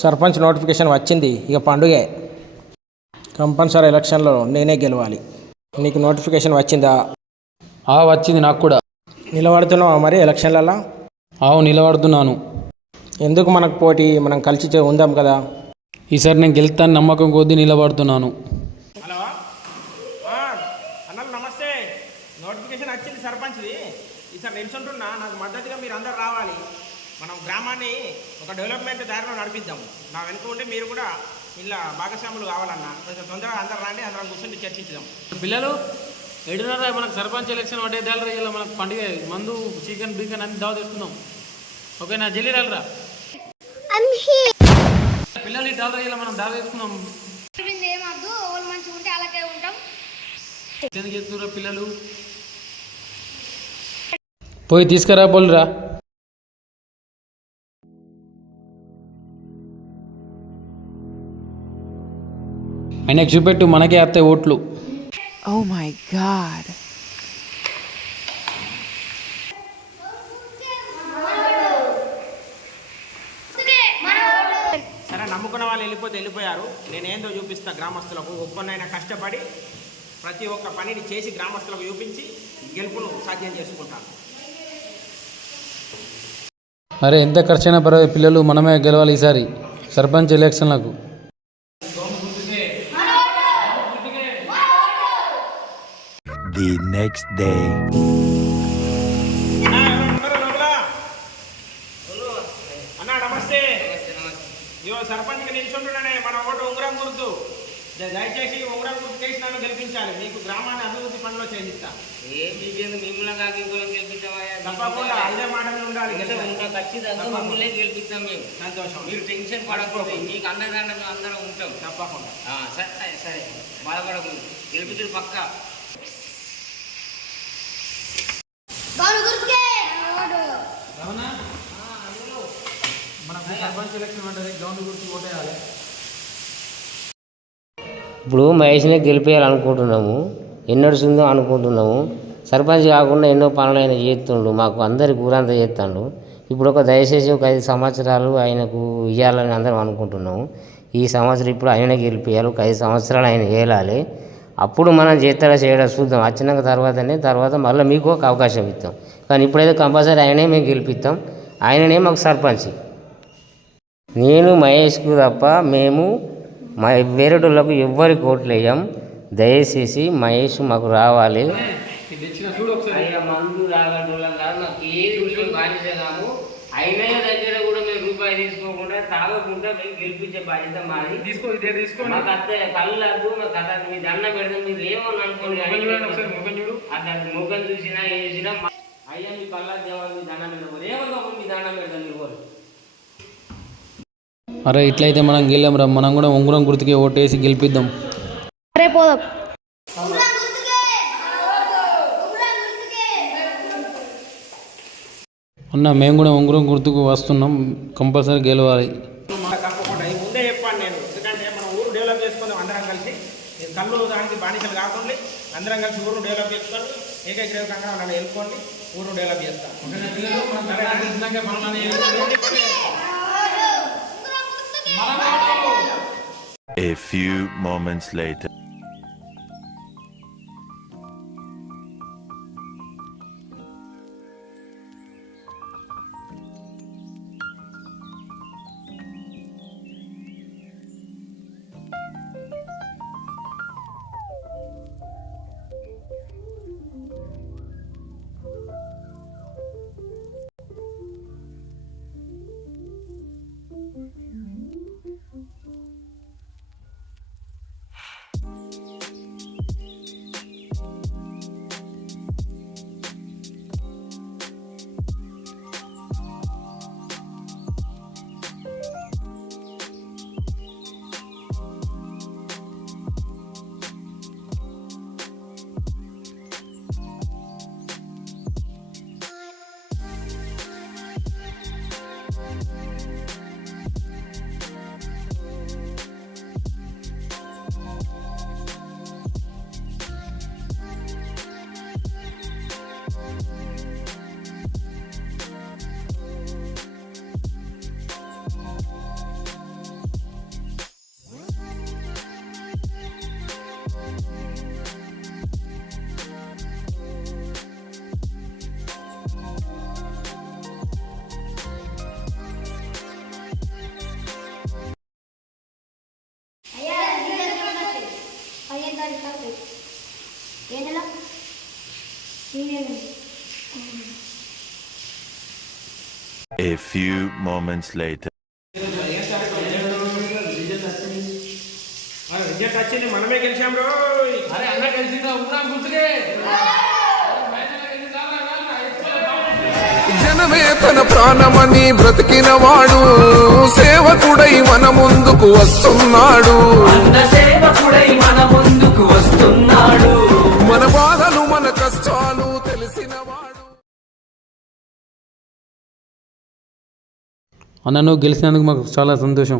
Sarpanch notification వచ్చింది, ఇక పండుగే. Compulsory ఎలక్షన్లో నేనే గెలవాలి. నీకు నోటిఫికేషన్ వచ్చిందా? వచ్చింది నాకు కూడా. నిలబడుతున్నావా మరి ఎలక్షన్లలో? నిలబడుతున్నాను. ఎందుకు మనకు పోటీ? మనం కలిసి ఉందాం కదా. ఈసారి నేను గెలుస్తాను నమ్మకం కొద్దీ నిలబడుతున్నాను. హలో అన్నలు నమస్తే. నోటిఫికేషన్ వచ్చింది సర్పంచ్ది. ఈసారి నిల్చుంటున్నా, నాకు మద్దతుగా మీరు అందరు రావాలి. మనం గ్రామాన్ని ఒక డెవలప్మెంట్ దారిలో నడిపిద్దాం. నా వెనుక ఉంటే మీరు కూడా ఇలా భాగస్వాములు కావాలన్నా కొంచెం తొందరగా అందరు రండి, అందరం కూర్చొని చర్చించుదాం. పిల్లలు ఏడున్నర మనకు సర్పంచ్ ఎలక్షన్ ఒకటే దాని ఇలా మనకు పండుగ మందు చికెన్ బికెన్ అన్ని దావ తీసుకుందాం. ఓకేనా? జల్లి రాలరా పిల్లలు ఈ డాలర్ ఇలా మనం దావ తీసుకుందాం. పిల్లలు పోయి తీసుకురా పోలురా. ఆయనకు చూపెట్టు, మనకే వస్తాయి ఓట్లు. Oh my God. సరే, నమ్ముకున్న వాళ్ళు వెళ్ళిపోయారు. నేనేందో చూపిస్తా గ్రామస్తులకు. ఒక్కనైనా కష్టపడి ప్రతి ఒక్క పనిని చేసి గ్రామస్తులకు చూపించి గెలుపును సాధ్యం చేసుకుంటాను. అరే ఎంత ఖర్చైనా పర్వాలేదు, పిల్లలు మనమే గెలవాలి ఈసారి సర్పంచ్ ఎలక్షన్లకు. The next day. అన్నా నమస్తే. ఇవో సర్పంచ్కి నిల్చుంటున్నానే, మన ఓటు ఉంగరం గుర్తు. దయచేసి ఉంగరం గుర్తు చేసి నన్ను గెలిపించాలి. మీకు గ్రామాన్ని అభివృద్ధి పనిలో చేయిస్తా. తప్పకుండా అదే మాట ఉండాలి. ఖచ్చితంగా గెలిపిస్తాం మేము. సంతోషం. మీరు టెన్షన్ పడకూడదు, మీకు అన్నదానం అందరం ఉంటాం. తప్పకుండా. సరే సరే, బాధపడకూడదు, గెలిపించడు పక్కా. ఇప్పుడు మహేష్నే గెలిపేయాలనుకుంటున్నాము, ఎన్నడుస్తుందో అనుకుంటున్నాము. సర్పంచ్ కాకుండా ఎన్నో పనులు ఆయన చేస్తుండు, మాకు అందరికి ఊరంతా చేస్తాడు. ఇప్పుడు దయచేసి ఒక 5 సంవత్సరాలు ఆయనకు ఇవ్వాలని అందరం అనుకుంటున్నాము. ఈ సంవత్సరం ఇప్పుడు ఆయనే గెలిపేయాలి, ఒక 5 సంవత్సరాలు ఆయన వేయాలి. అప్పుడు మనం చేస్తాడా చేయడా చూద్దాం. వచ్చినాక తర్వాత మళ్ళీ మీకు ఒక అవకాశం ఇస్తాం. కానీ ఇప్పుడైతే కంపల్సరీ ఆయనే మేము గెలిపిస్తాం. ఆయననే మాకు సర్పంచ్. నేను మహేష్కు తప్ప మేము వేరేటోళ్ళకు ఎవ్వరికి ఓట్లు వేయం. దయచేసి మహేష్ మాకు రావాలి. మందు తాగటోళ్ళం కాదు, మాకు ఏది విషయం బాధ్యతగాము. అయినా దగ్గర కూడా మేము రూపాయి తీసుకోకుండా తాగకుండా మేము గెలిపించే బాధ్యత మాది. మాకు అత్తే కళ్ళు వద్దు, మాకు కథ మీ దండం పెడతాం. మీరు ఏమని అనుకోండి, అతను ముఖం చూసినా చేసినా అయ్యా మీ కళ్ళ దేవాలి, మీ దండం పెడతాం. ఏమనుకోకుండా మీ దండం పెడతాం. మీరు అరే ఇట్లయితే మనం గెలాం రా, మనం కూడా ఉంగరం గుర్తుకే ఓటేసి గెలిపిద్దాం. అన్న మేము కూడా ఉంగరం గుర్తుకు వస్తున్నాం, కంపల్సరీ గెలవాలి. తప్పకుండా ముందే చెప్పాను నేను, ఎందుకంటే మనం ఊరు డెవలప్ చేసుకుందాం అందరం కలిసి. కళ్ళు దానికి బానిసలు కాకుండా అందరం కలిసి ఊరు డెవలప్ చేసుకొని ఏకగ్రీవంగా నన్ను వెళ్ళుకోండి, ఊరు డెవలప్ చేస్తాను. A few moments later. A few moments later. Result వచ్చింది, మనమే గెలిచాం రో. అరే అన్న కలిసిందా ఊరా గుర్తుకే జనమే తన ప్రాణమని బ్రతికిన వాడు సేవకుడై మన ముందుకు వస్తున్నాడు. మన బాధలు మన కష్టాలు తెలిసిన వాడు. అన్న నువ్వు గెలిచినందుకు మాకు చాలా సంతోషం.